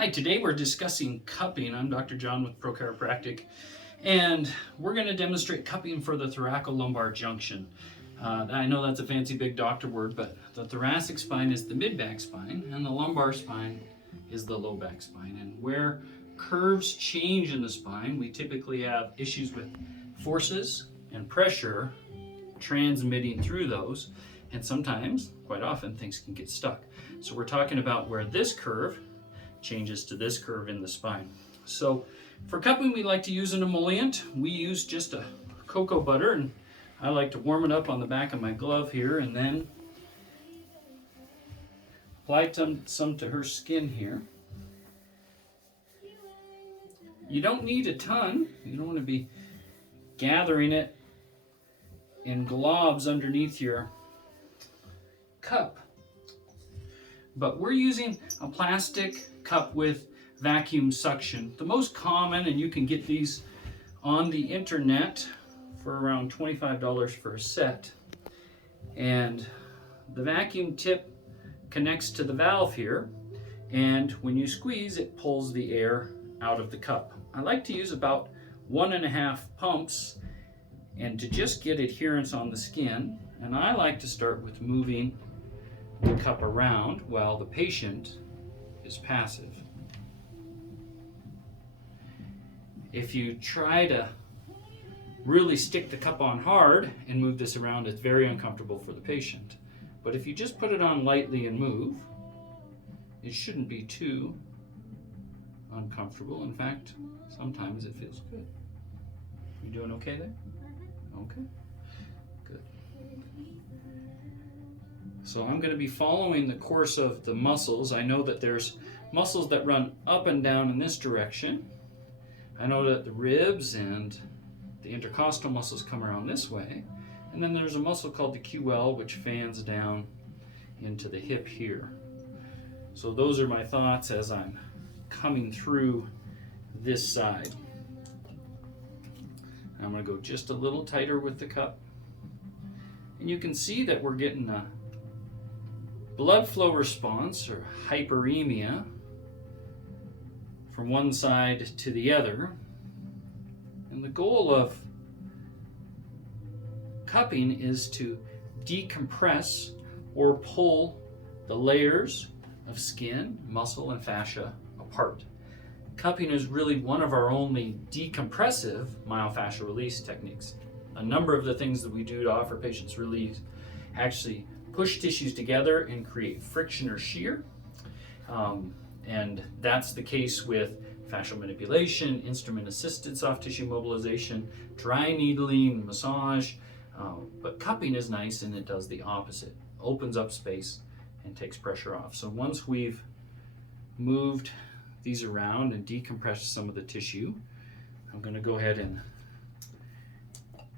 Hi, today we're discussing cupping. I'm Dr. John with Chiropractic, and we're going to demonstrate cupping for the thoracolumbar junction. I know that's a fancy big doctor word, but the thoracic spine is the mid-back spine, and the lumbar spine is the low back spine. And where curves change in the spine, we typically have issues with forces and pressure transmitting through those, and sometimes, quite often, things can get stuck. So we're talking about where this curve changes to this curve in the spine. So for cupping, we like to use an emollient. We use just a cocoa butter, and I like to warm it up on the back of my glove here and then apply some to her skin here. You don't need a ton. You don't want to be gathering it in globs underneath your cup. But we're using a plastic cup with vacuum suction. The most common, and you can get these on the internet for around $25 for a set. And the vacuum tip connects to the valve here, and when you squeeze, it pulls the air out of the cup. I like to use about 1.5 pumps and to just get adherence on the skin. And I like to start with moving the cup around while the patient is passive. If you try to really stick the cup on hard and move this around, it's very uncomfortable for the patient. But if you just put it on lightly and move, it shouldn't be too uncomfortable. In fact, sometimes it feels good. You doing okay there? Okay, good. So I'm going to be following the course of the muscles. I know that there's muscles that run up and down in this direction. I know that the ribs and the intercostal muscles come around this way. And then there's a muscle called the QL, which fans down into the hip here. So those are my thoughts as I'm coming through this side. I'm going to go just a little tighter with the cup. And you can see that we're getting a blood flow response, or hyperemia, from one side to the other. And the goal of cupping is to decompress or pull the layers of skin, muscle, and fascia apart. Cupping is really one of our only decompressive myofascial release techniques. A number of the things that we do to offer patients relief actually push tissues together and create friction or shear. And that's the case with fascial manipulation, instrument-assisted soft tissue mobilization, dry needling, massage. But cupping is nice, and it does the opposite. Opens up space and takes pressure off. So once we've moved these around and decompressed some of the tissue, I'm going to go ahead and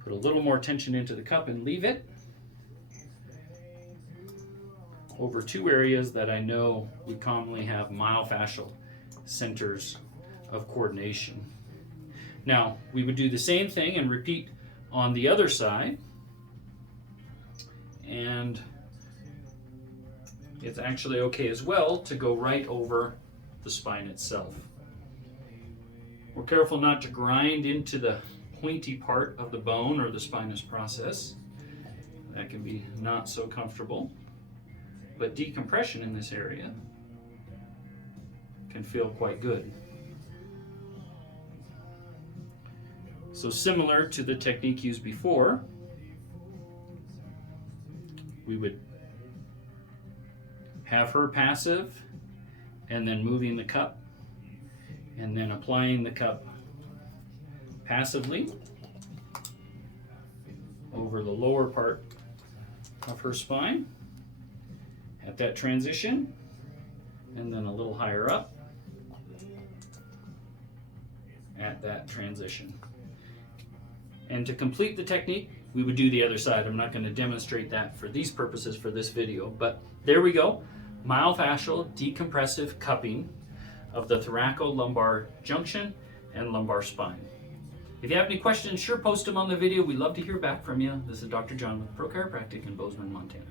put a little more tension into the cup and leave it over two areas that I know we commonly have myofascial centers of coordination. Now, we would do the same thing and repeat on the other side. And it's actually okay as well to go right over the spine itself. We're careful not to grind into the pointy part of the bone or the spinous process. That can be not so comfortable. But decompression in this area can feel quite good. So similar to the technique used before, we would have her passive and then moving the cup and then applying the cup passively over the lower part of her spine at that transition, and then a little higher up at that transition. And to complete the technique, we would do the other side. I'm not going to demonstrate that for these purposes for this video, but there we go. Myofascial decompressive cupping of the thoracolumbar junction and lumbar spine. If you have any questions, sure post them on the video. We'd love to hear back from you. This is Dr. John with Chiropractic in Bozeman, Montana.